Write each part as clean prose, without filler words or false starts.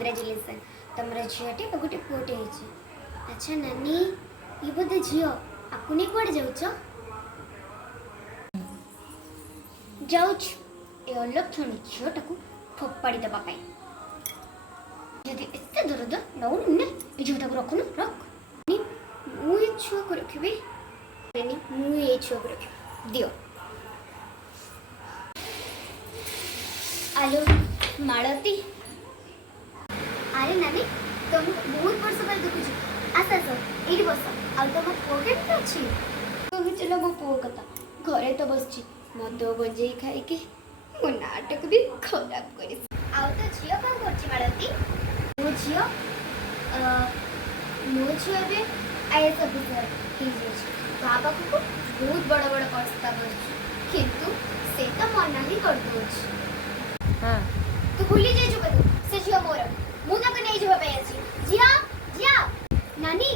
congratulation तुमर झीटे गोटे पुटे अच्छा नानी ये बोधे झील आपको नहीं कौन जाऊच जाऊच ए अलक्षण झीटा को फोपाड़ी देवाई यदि एत दरद नौ ने झीटा को रखुन रख मुझे छुआ को रखी मुझे छुआ को रखी दियो आलो मालती अरे नानी तुम बहुत वर्ष पर देखु आस आस ये बस आ तुम पुओ केमती अच्छी कह चलो मो पुओ कथा घरे तो बस मद गंजे खाई मो नाटक भी खराब कर तो झील कौन कर मालती मो झील ए आईएएस ऑफिसर ता पाख को बहुत बड़ बड़ प्रस्ताव किंतु से तो मना ही कर दो तू भूली जाई जो कदू से झील मोर मु तक नहीं जवा पे अछि जिया जिया नानी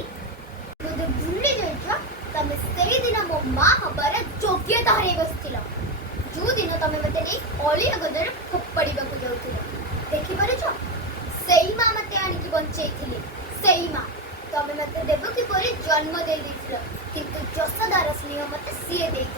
तू तो भूली जाई छ तमे सेही दिन मो मां हबारे योग्यता हरे बसथिलो जो दिन तमे मते नहीं ओली गदर फोपड़ीबा को जाउथिलो देखि पारे छ सेही मां मते आनी की बंचैथिले सेही मां तमे मते देबो की परे जन्म दे दिथिलो किंतु जसदार स्नेह मते सिए दे